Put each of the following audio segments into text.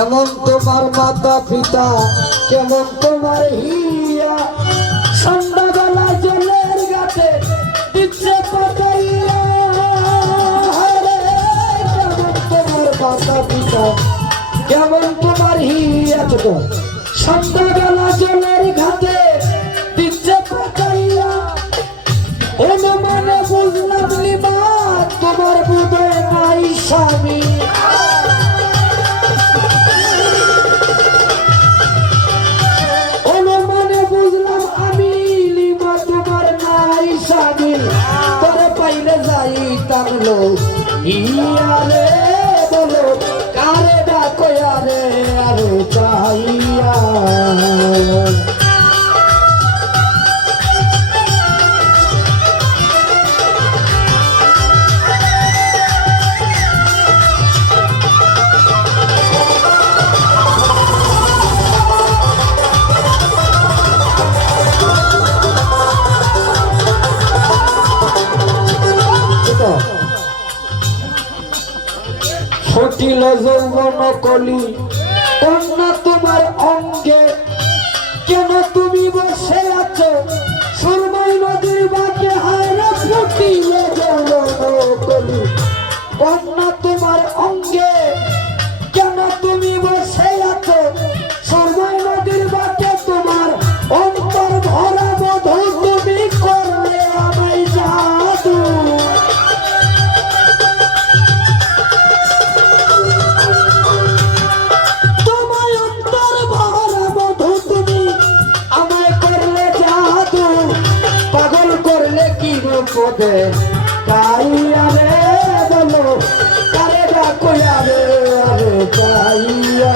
কেমন তোমার মাতা পিতা, কেমন তোমার হিয়া, সন্ধ্যাবেলা জলের গাছে দিচ্ছে পাতাইয়া। কেমন তোমার মাতা পিতা, কেমন তোমার হিয়া, সন্ধ্যাবেলা জলের ঘাটে দিচ্ছে পাতাইয়া। অনুমানে বুঝলাম নিমা তোমার বুঝে নাই স্বামী। অনুমানে বুঝলাম আমি নিমা তোমার নাই স্বামী। তোরে পাইলে যাই টানলো ইয়ারে, বলো কারে ডাকো আরে আরে চাইয়া। ফুটিল যৌবন কলি কন্যা তোমার অঙ্গে, কেন তুমি বসে আছো সুরমাই নদীর বাঁকে। হায়রে ফুটিল যৌবন কলি কন্যা তোমার অঙ্গে, কেন তুমি বসে আছো সুরমাই নদীর বাঁকে। তোমার অন্তর ভরা বধূ, তুমি করলে আমায় জাদু। পদে কাইয়া রে, বলো কারে ডাকো আরে আরে চাইয়া।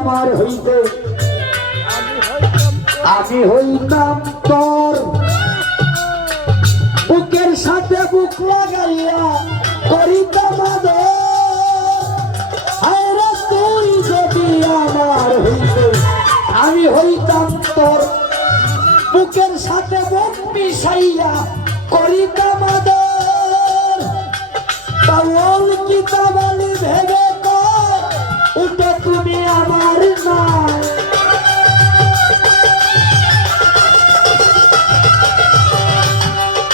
আমার হইতে আমি হইতাম তোর, বুকের সাথে বুক লাগাইয়া করিতাম আদর। আরে তুই যদি আমার হইতে আমি হইতাম তোর, বুকের সাথে বুক মিশাইয়া করিতাম আদর। পাওয়াল কিতাবালি ভেবে উঠে তুমি আমার নাই।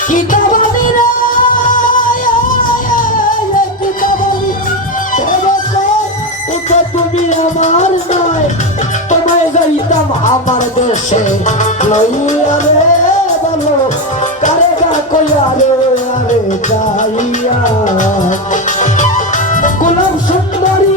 কিতাবালি রে কিতাবালি উঠে তুমি আমার নাই। তোমায় যাইতাম আমার দেশে লইয়া রে, বলো কারে ডাকো আরে আরে যাইয়া। গোলাম সুন্দরী